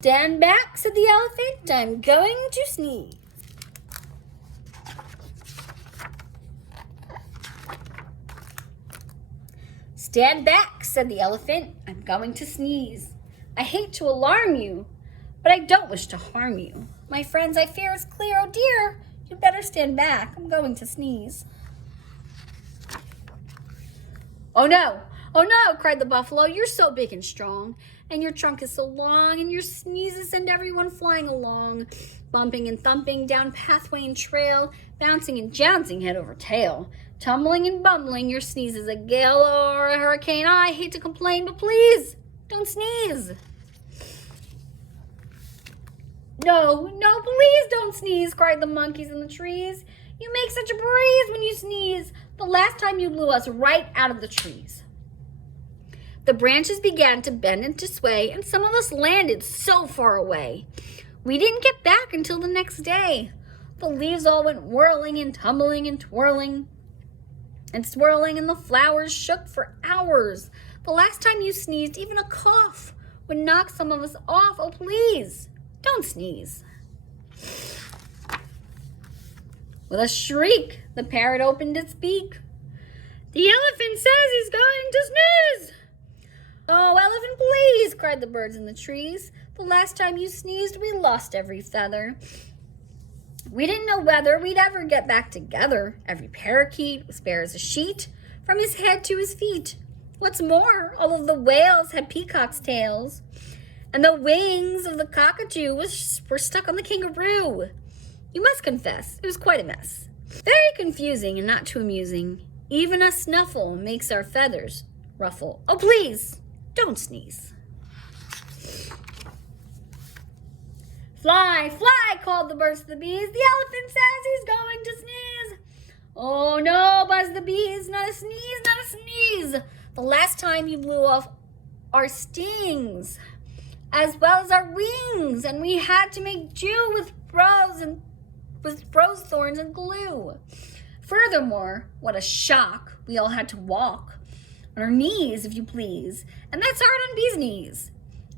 Stand back, said the elephant. I'm going to sneeze. Stand back, said the elephant. I'm going to sneeze. I hate to alarm you, but I don't wish to harm you. My friends, I fear it's clear. Oh dear, you'd better stand back. I'm going to sneeze. Oh no, cried the buffalo. You're so big and strong, and your trunk is so long, and your sneezes send everyone flying along, bumping and thumping down pathway and trail, bouncing and jouncing head over tail, tumbling and bumbling. Your sneeze is a gale or a hurricane. I hate to complain, but please don't sneeze. No, please don't sneeze, cried the monkeys in the trees. You make such a breeze when you sneeze. The last time you blew us right out of the trees. The branches began to bend and to sway, and some of us landed so far away. We didn't get back until the next day. The leaves all went whirling and tumbling and twirling and swirling, and the flowers shook for hours. The last time you sneezed, even a cough would knock some of us off. Oh, please, don't sneeze. With a shriek, the parrot opened its beak. The elephant says he's going to sneeze. Oh, elephant, please, cried the birds in the trees. The last time you sneezed, we lost every feather. We didn't know whether we'd ever get back together. Every parakeet was bare as a sheet, from his head to his feet. What's more, all of the whales had peacock's tails, and the wings of the cockatoo were stuck on the kangaroo. You must confess, it was quite a mess. Very confusing and not too amusing. Even a snuffle makes our feathers ruffle. Oh, please, don't sneeze. Fly, fly, called the birds to the bees. The elephant says he's going to sneeze. Oh no, buzzed the bees, not a sneeze, not a sneeze. The last time you blew off our stings, as well as our wings, and we had to make do with rose thorns and glue. Furthermore, what a shock, we all had to walk on our knees, if you please, and that's hard on bees' knees.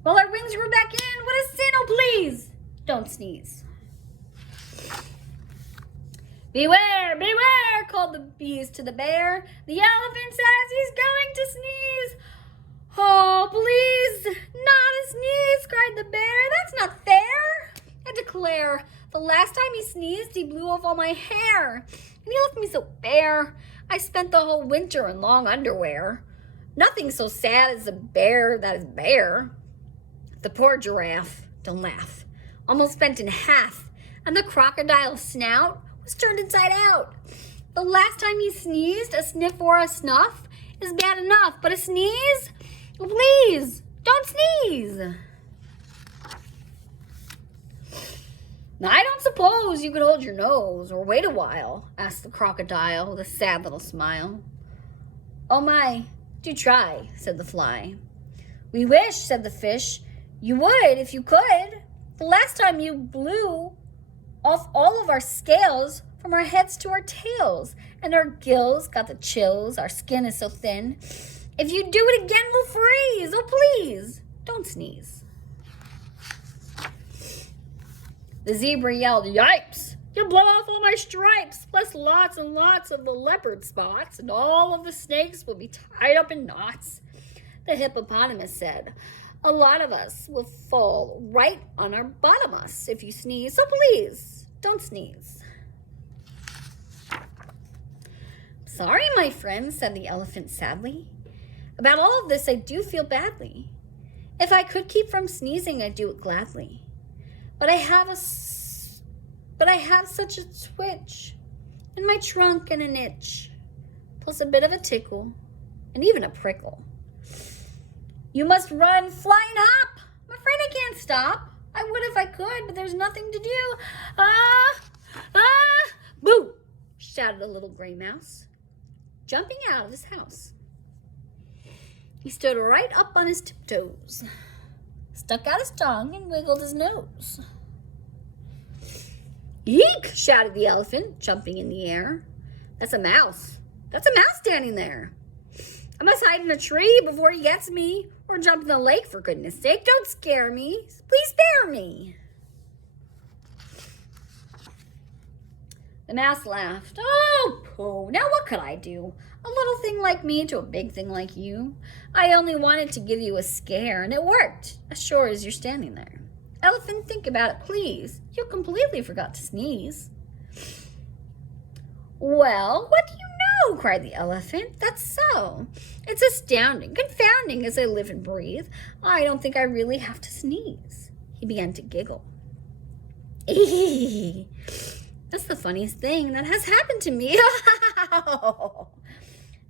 While our wings grew back in, what a sin, oh please, don't sneeze. Beware, beware, called the bees to the bear. The elephant says he's going to sneeze. Oh, please, not a sneeze, cried the bear. That's not fair, I declare. The last time he sneezed, he blew off all my hair, and he left me so bare. I spent the whole winter in long underwear. Nothing so sad as a bear that is bare. The poor giraffe, don't laugh, almost bent in half, and the crocodile's snout was turned inside out. The last time he sneezed, a sniff or a snuff is bad enough, but a sneeze? Please, don't sneeze. Now, I don't suppose you could hold your nose or wait a while, asked the crocodile with a sad little smile. Oh my, do try, said the fly. We wish, said the fish, you would if you could. The last time you blew off all of our scales from our heads to our tails, and our gills got the chills, our skin is so thin. If you do it again, we'll freeze. Oh, please, don't sneeze. The zebra yelled, yipes! You blow off all my stripes, plus lots and lots of the leopard spots, and all of the snakes will be tied up in knots. The hippopotamus said, a lot of us will fall right on our bottomus if you sneeze, so please, don't sneeze. Sorry, my friend, said the elephant sadly. About all of this, I do feel badly. If I could keep from sneezing, I'd do it gladly. But I have such a twitch in my trunk and an itch, plus a bit of a tickle and even a prickle. You must run, fly and hop. I'm afraid I can't stop. I would if I could, but there's nothing to do. Boo! Shouted a little gray mouse, jumping out of his house. He stood right up on his tiptoes, stuck out his tongue, and wiggled his nose. Eek! Shouted the elephant, jumping in the air. That's a mouse. That's a mouse standing there. I must hide in a tree before he gets me, or jump in the lake, for goodness sake. Don't scare me. Please spare me. The mouse laughed. Oh, pooh, now what could I do? A little thing like me to a big thing like you. I only wanted to give you a scare, and it worked, as sure as you're standing there. Elephant, think about it, please. You completely forgot to sneeze. Well, what do you know? Cried the elephant. That's so. It's astounding, confounding as I live and breathe. I don't think I really have to sneeze. He began to giggle. That's the funniest thing that has happened to me.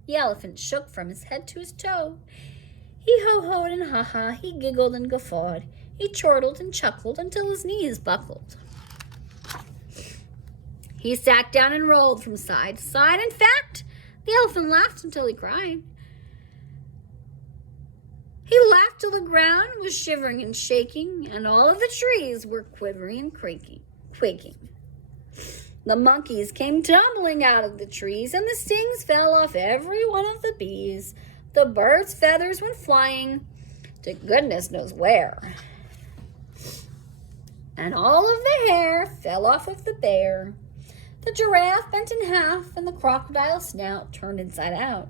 The elephant shook from his head to his toe. He ho-hoed and ha-ha, he giggled and guffawed. He chortled and chuckled until his knees buckled. He sat down and rolled from side to side. In fact, the elephant laughed until he cried. He laughed till the ground was shivering and shaking, and all of the trees were quivering and quaking. The monkeys came tumbling out of the trees, and the stings fell off every one of the bees. The birds' feathers went flying to goodness knows where. And all of the hair fell off of the bear. The giraffe bent in half, and the crocodile's snout turned inside out.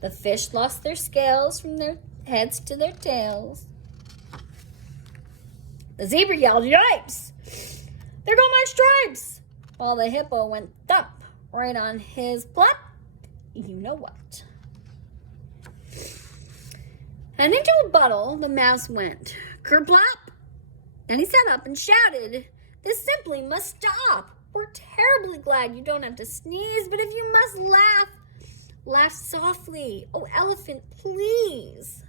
The fish lost their scales from their heads to their tails. The zebra yelled, "Yipes! There go my stripes!" While the hippo went thump right on his plump, you know what. And into a bottle the mouse went, kerplop. Then he sat up and shouted, "This simply must stop. We're terribly glad you don't have to sneeze, but if you must laugh, laugh softly. Oh, elephant, please."